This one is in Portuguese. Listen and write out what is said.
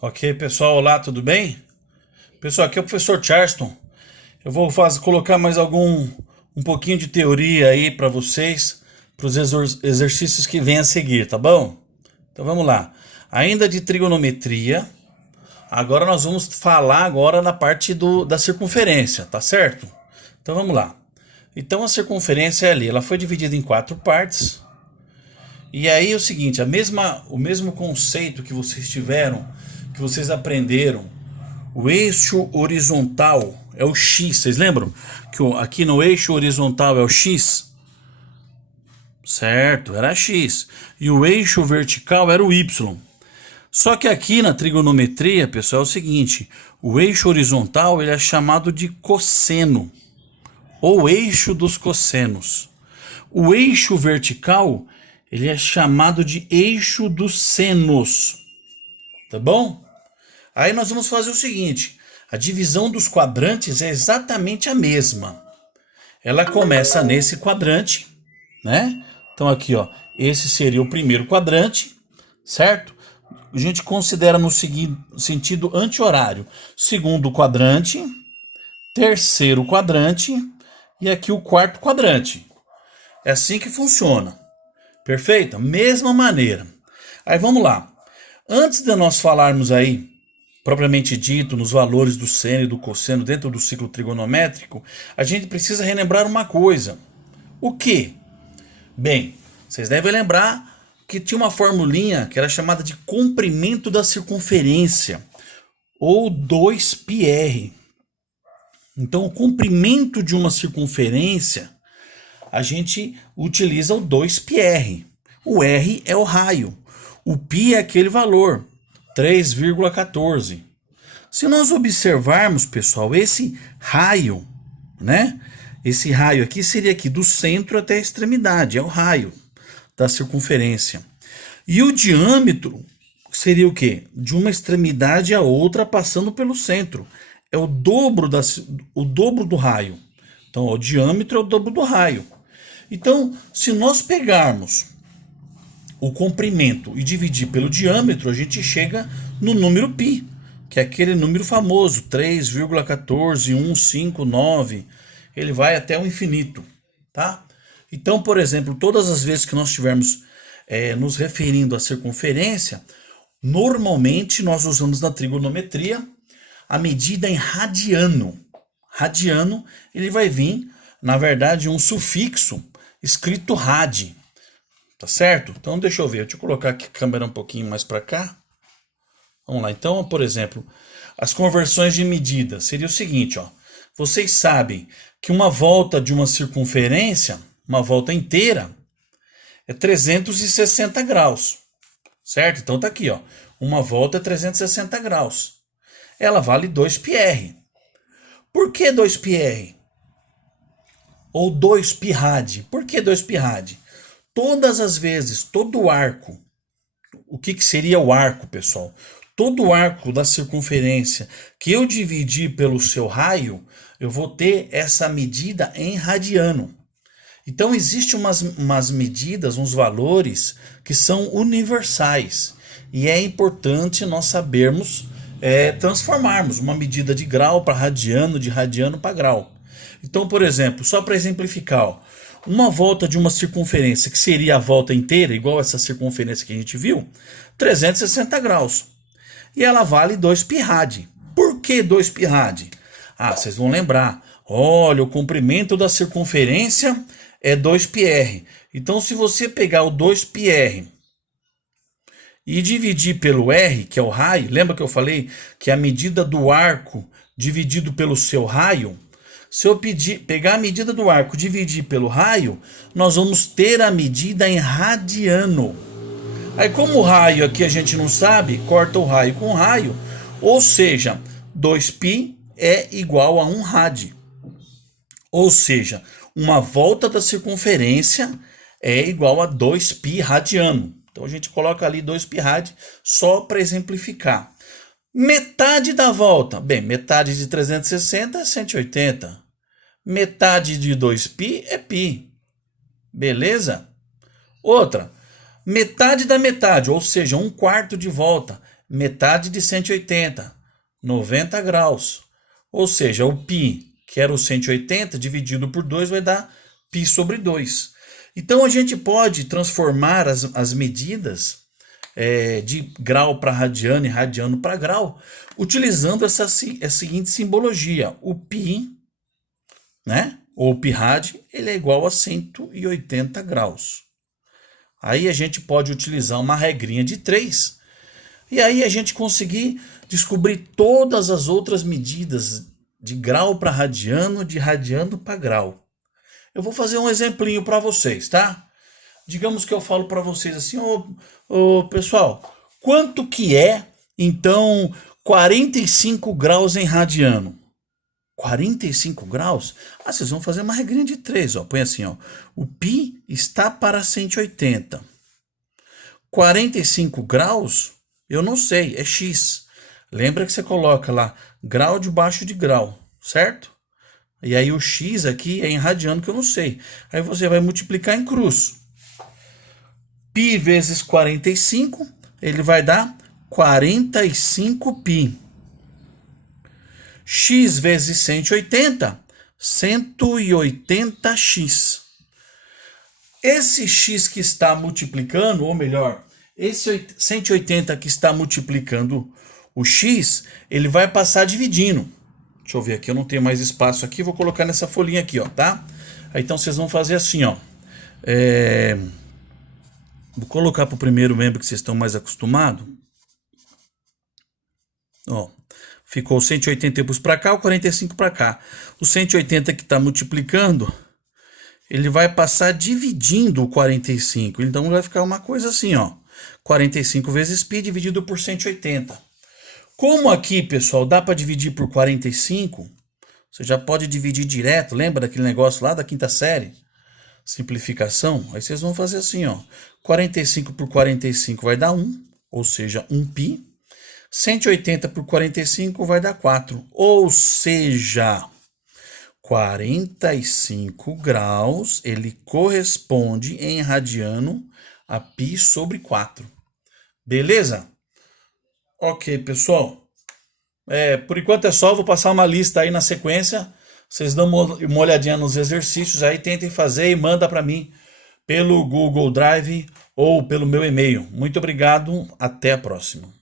Ok, pessoal, olá, tudo bem? Pessoal, aqui é o professor Charleston. Eu vou colocar mais um pouquinho de teoria aí para vocês, para os exercícios que vêm a seguir, tá bom? Então vamos lá. Ainda de trigonometria, agora nós vamos falar agora na parte da circunferência, tá certo? Então vamos lá. Então a circunferência é ali, ela foi dividida em quatro partes. E aí é o seguinte, o mesmo conceito que vocês tiveram, que vocês aprenderam. O eixo horizontal é o X. Vocês lembram que aqui no eixo horizontal é o X? Certo, era X. E o eixo vertical era o Y. Só que aqui na trigonometria, pessoal, é o seguinte: o eixo horizontal ele é chamado de cosseno, ou eixo dos cossenos. O eixo vertical ele é chamado de eixo dos senos. Tá bom? Aí nós vamos fazer o seguinte: a divisão dos quadrantes é exatamente a mesma. Ela começa nesse quadrante, né? Então aqui, ó, esse seria o primeiro quadrante, certo? A gente considera no sentido anti-horário. Segundo quadrante, terceiro quadrante e aqui o quarto quadrante. É assim que funciona. Perfeito? Mesma maneira. Aí vamos lá. Antes de nós falarmos aí propriamente dito, nos valores do seno e do cosseno dentro do ciclo trigonométrico, a gente precisa relembrar uma coisa. O quê? Bem, vocês devem lembrar que tinha uma formulinha que era chamada de comprimento da circunferência, ou 2πr. Então, o comprimento de uma circunferência, a gente utiliza o 2πr. O r é o raio. O π é aquele valor, 3,14. Se nós observarmos, pessoal, esse raio, né? Esse raio aqui seria aqui do centro até a extremidade, é o raio da circunferência. E o diâmetro seria o quê? De uma extremidade a outra passando pelo centro. É o dobro do raio. Então, o diâmetro é o dobro do raio. Então, se nós pegarmos o comprimento e dividir pelo diâmetro, a gente chega no número π, que é aquele número famoso, 3,14159. Ele vai até o infinito, tá? Então, por exemplo, todas as vezes que nós estivermos nos referindo à circunferência, normalmente nós usamos na trigonometria a medida em radiano. Radiano, ele vai vir, na verdade, um sufixo escrito rad. Tá certo? Então deixa eu ver, deixa eu colocar aqui a câmera um pouquinho mais para cá. Vamos lá, então, por exemplo, as conversões de medida seria o seguinte, ó. Vocês sabem que uma volta de uma circunferência, uma volta inteira, é 360 graus, certo? Então tá aqui, ó. Uma volta é 360 graus. Ela vale 2πr. Por que 2πr? Ou 2πrad? Por que 2πrad? Todas as vezes, todo o arco, o que seria o arco, pessoal? Todo o arco da circunferência que eu dividir pelo seu raio, eu vou ter essa medida em radiano. Então, existem umas medidas, uns valores que são universais. E é importante nós sabermos transformarmos uma medida de grau para radiano, de radiano para grau. Então, por exemplo, só para exemplificar, ó, uma volta de uma circunferência, que seria a volta inteira, igual essa circunferência que a gente viu, 360 graus. E ela vale 2πrad. Por que 2πrad? Ah, vocês vão lembrar. Olha, o comprimento da circunferência é 2πr. Então, se você pegar o 2πr e dividir pelo r, que é o raio, lembra que eu falei que é a medida do arco dividido pelo seu raio? Se eu pegar a medida do arco e dividir pelo raio, nós vamos ter a medida em radiano. Aí, como o raio aqui a gente não sabe, corta o raio com raio, ou seja, 2π é igual a 1 rad. Ou seja, uma volta da circunferência é igual a 2π radiano. Então a gente coloca ali 2π rad só para exemplificar. Metade da volta. Bem, metade de 360 é 180. Metade de 2π é π. Beleza? Outra. Metade da metade, ou seja, um quarto de volta, metade de 180, 90 graus. Ou seja, o π, que era o 180, dividido por 2 vai dar π sobre 2. Então a gente pode transformar as medidas de grau para radiano e radiano para grau, utilizando essa seguinte simbologia. O π, né, ou π-rad, ele é igual a 180 graus. Aí a gente pode utilizar uma regrinha de 3, e aí a gente conseguir descobrir todas as outras medidas de grau para radiano, de radiano para grau. Eu vou fazer um exemplinho para vocês, tá? Digamos que eu falo para vocês assim, pessoal, quanto que é, então, 45 graus em radiano? 45 graus? Vocês vão fazer uma regrinha de 3, ó. Põe assim, ó. O π está para 180. 45 graus, eu não sei, é x. Lembra que você coloca lá grau debaixo de grau, certo? E aí o x aqui é em radiano que eu não sei. Aí você vai multiplicar em cruz. Π vezes 45, ele vai dar 45π. X vezes 180, 180x. Esse x que está multiplicando, ou melhor, esse 180 que está multiplicando o x, ele vai passar dividindo. Deixa eu ver aqui, eu não tenho mais espaço aqui, vou colocar nessa folhinha aqui, ó, tá? Aí, então vocês vão fazer assim, ó. Vou colocar para o primeiro membro que vocês estão mais acostumados. Ó, ficou 180 para cá, o 45 para cá. O 180 que está multiplicando, ele vai passar dividindo o 45. Então vai ficar uma coisa assim, ó. 45 vezes π dividido por 180. Como aqui, pessoal, dá para dividir por 45, você já pode dividir direto. Lembra daquele negócio lá da quinta série? Simplificação. Aí vocês vão fazer assim, ó. 45 por 45 vai dar 1, ou seja, 1π. 180 por 45 vai dar 4, ou seja, 45 graus, ele corresponde em radiano a π sobre 4. Beleza? Ok, pessoal. Por enquanto é só, vou passar uma lista aí na sequência. Vocês dão uma olhadinha nos exercícios aí, tentem fazer e manda para mim pelo Google Drive ou pelo meu e-mail. Muito obrigado, até a próxima.